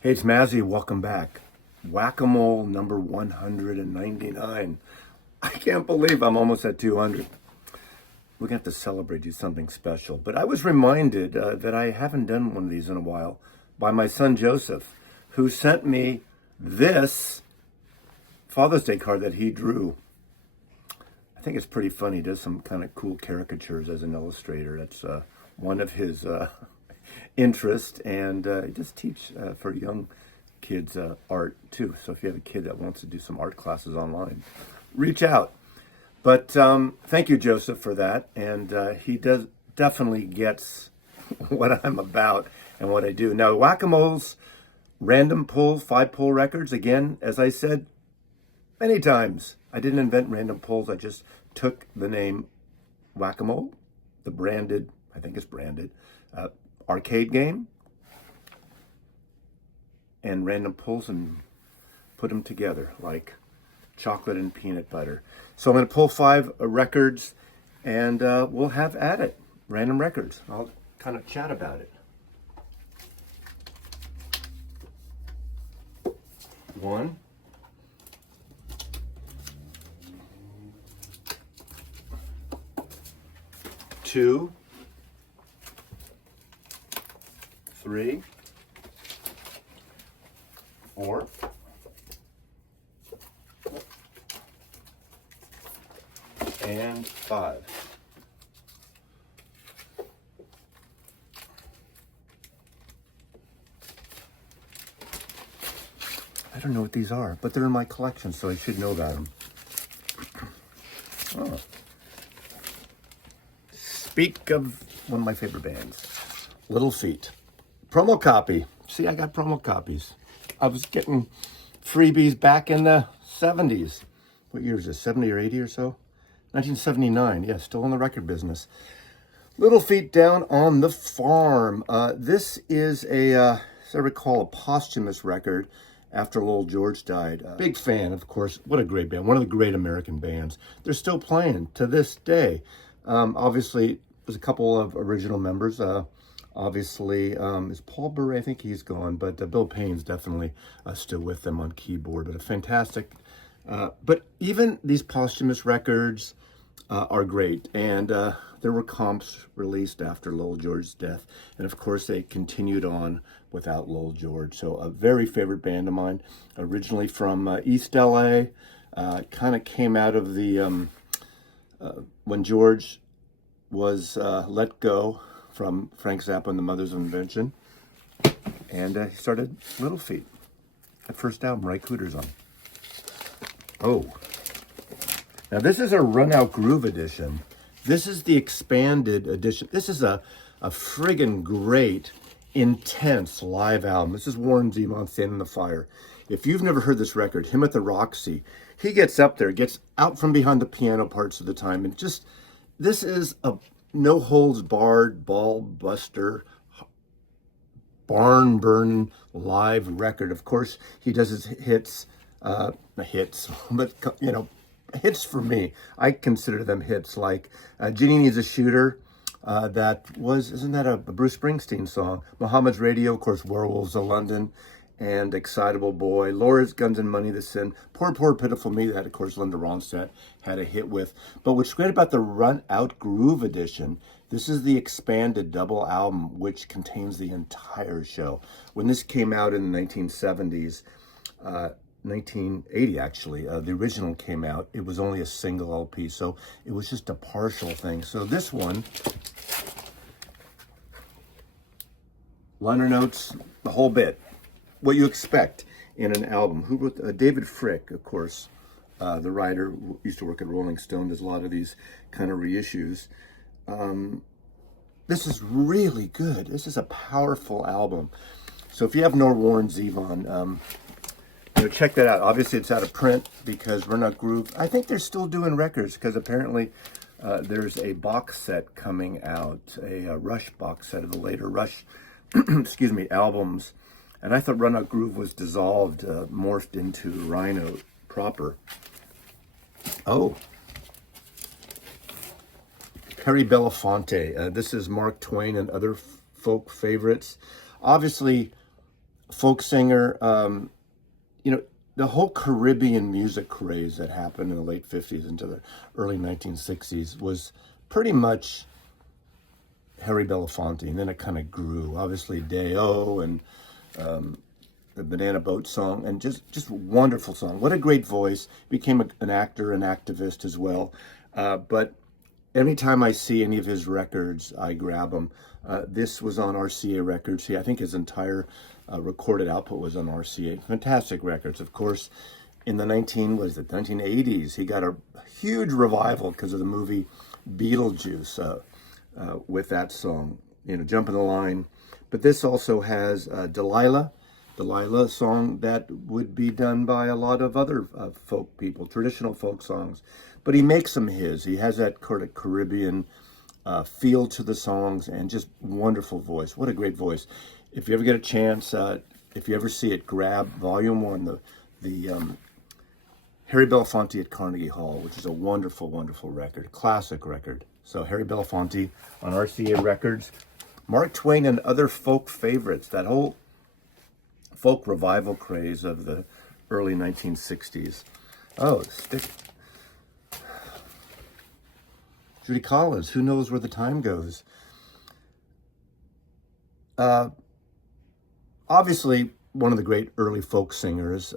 Hey, it's Mazzy. Welcome back. Whack-a-mole number 199. I can't believe I'm almost at 200. We're going to have to celebrate, do something special. But I was reminded that I haven't done one of these in a while by my son Joseph, who sent me this Father's Day card that he drew. I think it's pretty funny. He does some kind of cool caricatures as an illustrator. That's one of his interests, and he just teach for young kids art too. So if you have a kid that wants to do some art classes online, reach out. But thank you, Joseph, for that. And he definitely gets what I'm about and what I do. Now, Whack-a-mole's random pull, 5-pull records. Again, as I said many times, I didn't invent random pulls. I just took the name Whack-a-mole, the branded, I think it's branded, arcade game, and random pulls and put them together like chocolate and peanut butter. So I'm going to pull 5 records and we'll have at it. Random records. I'll kind of chat about it. 1, 2, 3, 4, 5. I don't know what these are, but they're in my collection, so I should know about them. Oh. Speak of one of my favorite bands, Little Feat. Promo copy. See, I got promo copies. I was getting freebies back in the 70s. What year is this, 70 or 80 or so? 1979, yeah, still in the record business. Little Feat Down on the Farm. This is as I recall, a posthumous record after Lowell George died. Big fan, of course. What a great band. One of the great American bands. They're still playing to this day. Obviously, there's a couple of original members. Obviously, is Paul Burre? I think he's gone, but Bill Payne's definitely still with them on keyboard. But a fantastic. But even these posthumous records are great. And there were comps released after Lowell George's death. And of course, they continued on without Lowell George. So a very favorite band of mine, originally from East LA, kind of came out of the, when George was let go from Frank Zappa and the Mothers of Invention. And he started Little Feat. That first album, Ray Cooder's on. Oh, now this is a Run Out Groove edition. This is the expanded edition. This is a friggin' great, intense live album. This is Warren Zevon, Stand in the Fire. If you've never heard this record, him at the Roxy, he gets up there, gets out from behind the piano parts of the time, and just, this is a no holds barred, ball buster, barn burn live record. Of course, he does his hits, but you know, hits for me. I consider them hits, like Ginny Needs a Shooter. Isn't that a Bruce Springsteen song? Muhammad's Radio, of course, Werewolves of London, and Excitable Boy. Laura's Guns and Money, The Sin. Poor, Poor, Pitiful Me, that, of course, Linda Ronstadt had a hit with. But what's great about the Run Out Groove edition, this is the expanded double album, which contains the entire show. When this came out in the 1970s, 1980 actually, the original came out. It was only a single LP, so it was just a partial thing. So this one, liner notes, the whole bit. What you expect in an album. Who wrote David Frick, of course, the writer, used to work at Rolling Stone, does a lot of these kind of reissues. This is really good. This is a powerful album. So if you have no Warren Zevon, check that out. Obviously, it's out of print because Run Out Groove, I think they're still doing records because apparently there's a box set coming out, a Rush box set of the later Rush, excuse me, albums. And I thought Run Out Groove was dissolved, morphed into Rhino proper. Oh. Perry Belafonte. This is Mark Twain and other folk favorites. Obviously, folk singer. You know, the whole Caribbean music craze that happened in the late 50s into the early 1960s was pretty much Harry Belafonte, and then it kind of grew. Obviously, Day-O and the Banana Boat song, and just wonderful song. What a great voice. Became an actor, an activist as well. But anytime I see any of his records, I grab them. This was on RCA Records. See, I think his entire recorded output was on RCA. Fantastic records. Of course, in the 1980s, he got a huge revival because of the movie Beetlejuice with that song, you know, Jump in the Line. But this also has Delilah, a song that would be done by a lot of other folk people, traditional folk songs. But he makes them his. He has that Caribbean feel to the songs and just wonderful voice. What a great voice. If you ever get a chance, if you ever see it, grab Volume 1, the Harry Belafonte at Carnegie Hall, which is a wonderful, wonderful record, classic record. So Harry Belafonte on RCA Records. Mark Twain and other folk favorites, that whole folk revival craze of the early 1960s. Oh, Judy Collins, Who Knows Where the Time Goes. Obviously, one of the great early folk singers.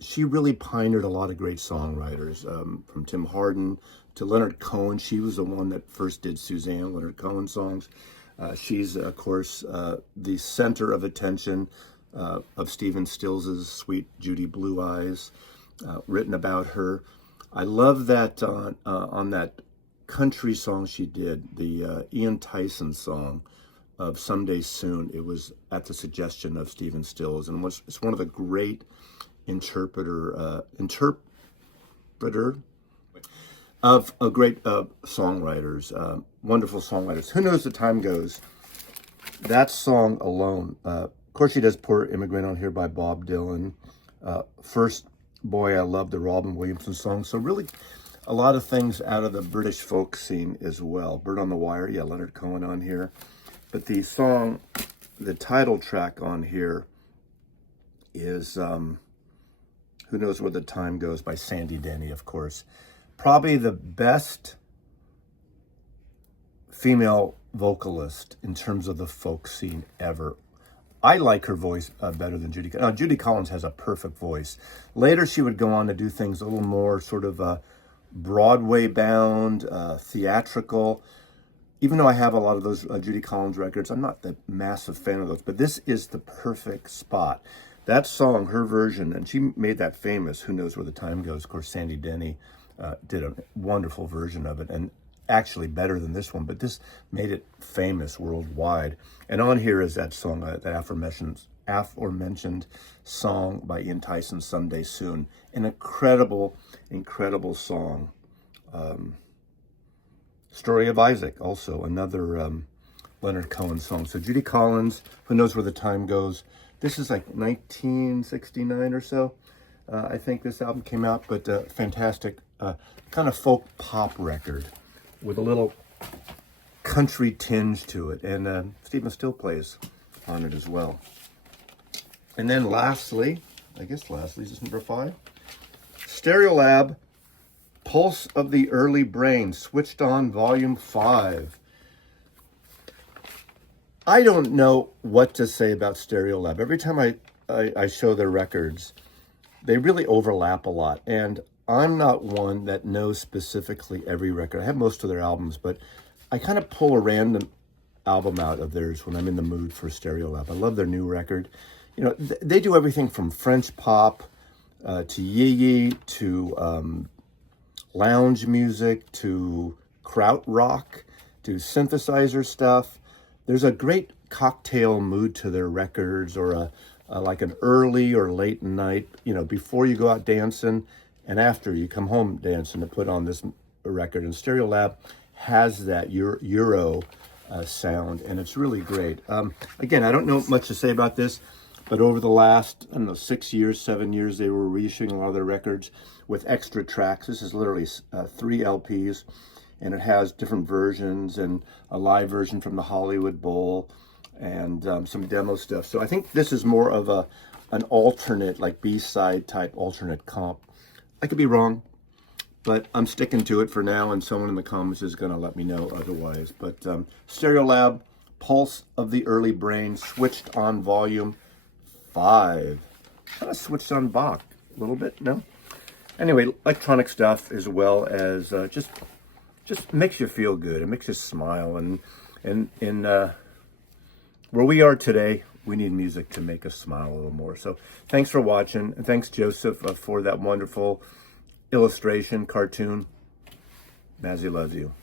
She really pioneered a lot of great songwriters, from Tim Hardin to Leonard Cohen. She was the one that first did Suzanne, Leonard Cohen songs. She's, of course, the center of attention of Stephen Stills' Sweet Judy Blue Eyes, written about her. I love that on that country song she did, the Ian Tyson song of Someday Soon. It was at the suggestion of Stephen Stills, and it's one of the great interpreter of great songwriters, wonderful songwriters. Who Knows the Time Goes? That song alone. Of course, she does Poor Immigrant on here by Bob Dylan. First Boy I Love, the Robin Williamson song. So really, a lot of things out of the British folk scene as well. Bird on the Wire, yeah, Leonard Cohen on here. But the song, the title track on here is Who Knows Where the Time Goes by Sandy Denny, of course. Probably the best female vocalist in terms of the folk scene ever. I like her voice better than Judy. Judy Collins has a perfect voice. Later, she would go on to do things a little more sort of Broadway-bound, theatrical. Even though I have a lot of those Judy Collins records, I'm not the massive fan of those, but this is the perfect spot. That song, her version, and she made that famous, Who Knows Where the Time Goes. Of course, Sandy Denny did a wonderful version of it, and actually better than this one, but this made it famous worldwide. And on here is that song, that aforementioned song by Ian Tyson, Someday Soon. An incredible, incredible song. Story of Isaac, also another Leonard Cohen song. So Judy Collins, Who Knows Where the Time Goes. This is like 1969 or so. I think this album came out, but fantastic kind of folk pop record with a little country tinge to it. And Stephen Still plays on it as well. And then lastly, is this number 5? Stereolab, Pulse of the Early Brain, Switched On, Volume 5. I don't know what to say about Stereolab. Every time I show their records, they really overlap a lot. And I'm not one that knows specifically every record. I have most of their albums, but I kind of pull a random album out of theirs when I'm in the mood for Stereolab. I love their new record. You know, they do everything from French pop to yee to lounge music to krautrock to synthesizer stuff. There's a great cocktail mood to their records, or like an early or late night, you know, before you go out dancing and after you come home dancing, to put on this record. And Stereolab has that Euro sound, and it's really great. Again, I don't know much to say about this, but over the last, 6 years, 7 years, they were reissuing a lot of their records with extra tracks. This is literally 3 LPs, and it has different versions and a live version from the Hollywood Bowl and some demo stuff. So I think this is more of an alternate, like B-side type alternate comp. I could be wrong, but I'm sticking to it for now, and someone in the comments is going to let me know otherwise. But Stereolab, Pulse of the Early Brain, switched on volume 5. Kind of switched on Bach a little bit, no? Anyway, electronic stuff as well as just makes you feel good. It makes you smile. And where we are today, we need music to make us smile a little more. So thanks for watching. And thanks, Joseph, for that wonderful illustration, cartoon. Mazzy loves you.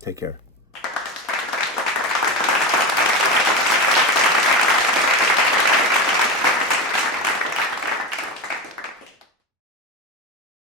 Take care.